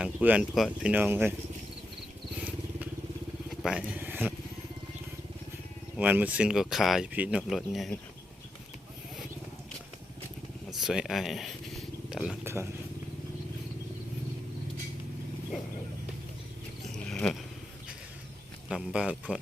างเปื้อนพอดพี่น้องเลยไปวันมือสิ้นก็ขายพี่น้องรถเนี่ยมันสวยไอ้แต่ละคันลำบากพอด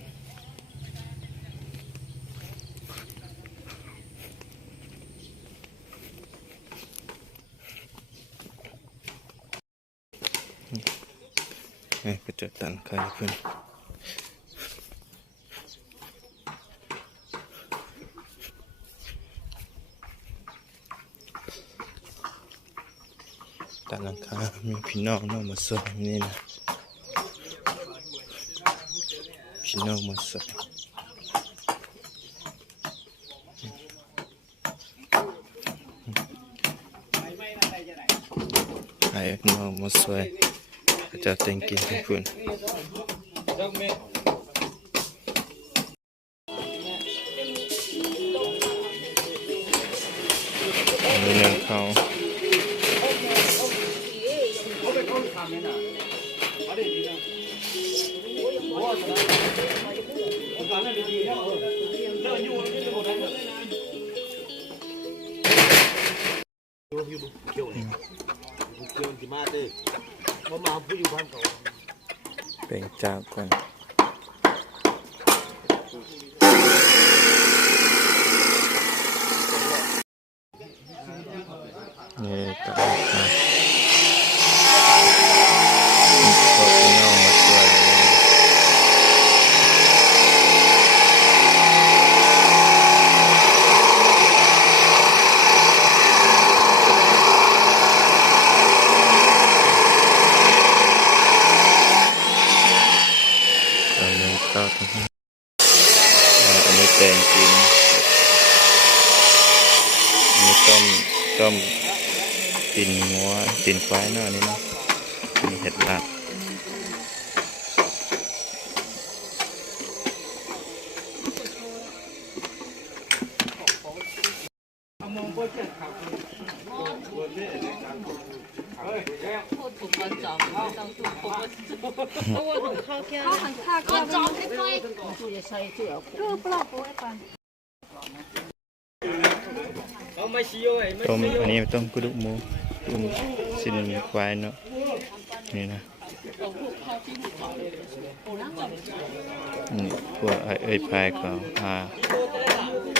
ก็จะตันใครเพื่อนตันหลังคามีพี่น้องมาสวยนี่นะพี่น้องมาสวยไอ้น้องมาสวยก็จะแต่งกินให้เพื่อนมีเนื้อเขาเป็นจากก่อนนี่ต่อมาพวกพี่น้องมาช่วยอันนี้ก็อันนี้แตงกินอันนี้ต้มกินงัวกินควายเนาะนี่เนาะมีเห็ดลาบต้มอันนี้ต้มกระดูกหมูต้มสิ้นควายเนาะนี่นะพวกเอ้ยพายก็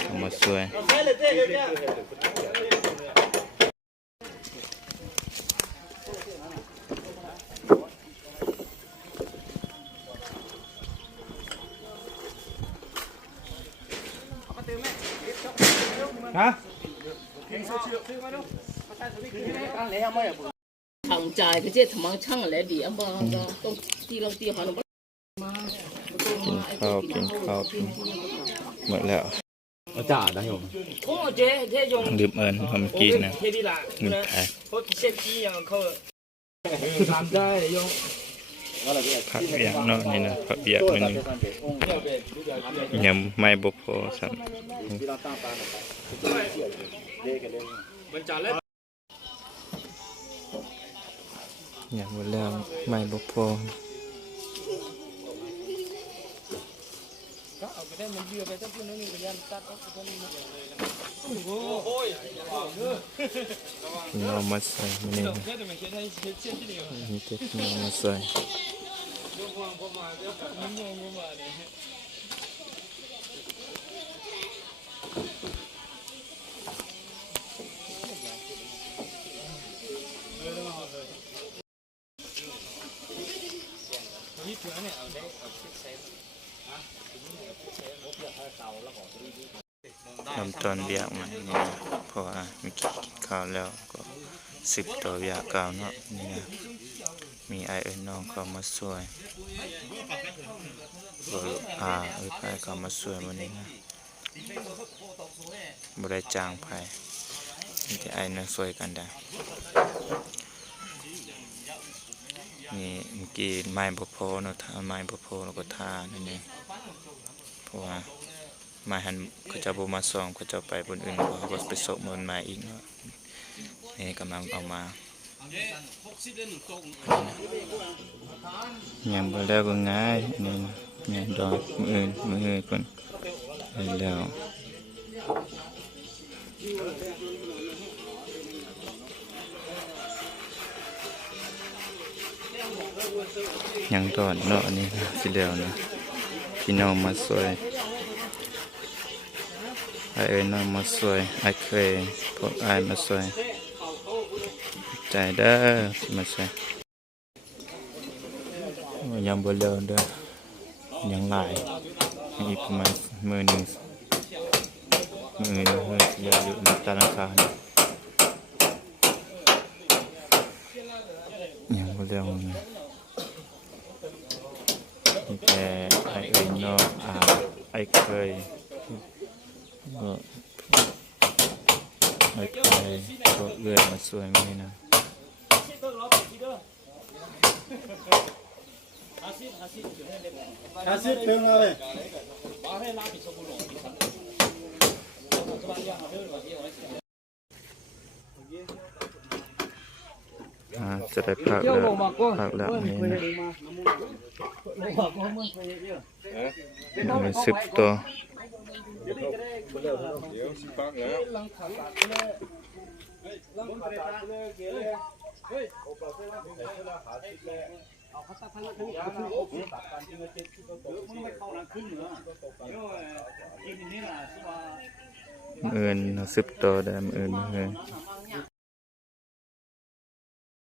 เอามาช่วยฮะทางใจก็จะทำมังช่างอะไรดีอ่ะบ้างก็ต้องตีเราตีหันมากินข้าวหมดแล้วจ่าได้ยังโอ้เจ๊ยงดื่มเอิญผมกินนะนึ่งไข่ทำได้ยงผักเบียกเนาะนี่นะผักเบียกมันยำไม่บุพอสันยำหมดแล้วไม่บุพอน้องมาใส่มันนี่นี่เด็กน้องมาใส่ทำตอนเบียกมันนี่นะเพราะว่ามีกินข้าวแล้วก็10ต่อเบียกเก่าเนาะนี่นะมีไอเอ็นน้องเขามาช่วยก็เอ้ยไปเขามาช่วยมันนี่นะบ่ได้จ้างไผมีแต่ไอน้องช่วยกันได้นี่เมื่อกี้ไม้บ่พอเนาะถ้าไม้บ่พอแล้วก็ทานั่นเองเพราะว่าไม้หันเขาจะบ่มาส่องเขาจะไปบนอื่นเขาก็ไปส่งมันมาอีกเนาะนี่กำลังเอามา ยังบ่แล้วก็ง่ายนี่นะเนี่ยดอกมือเพิ่นได้แล้วยังตอนเนาะอันนี้สิแล้วนะพี่น้องมาช่วยไอ้น้องมาช่วยไอ้เคยพวกอ้ายมาช่วยใจเด้อมาช่วยยังบ่แล้วเด้อยังหลายอีกประมาณมื้อหนึงเฮ้ยเยอะอยู่ในตารางคายังบ่แล้วนะแต่ไอ้เนาะไอ้เคยก็ไอ้เคยก็เลื่อยมาช่วยมื้อนี้นะ Hasit peung na le. จะได้พักแล้วนี่นะมี10 ตัว10 ตัวได้มื้อ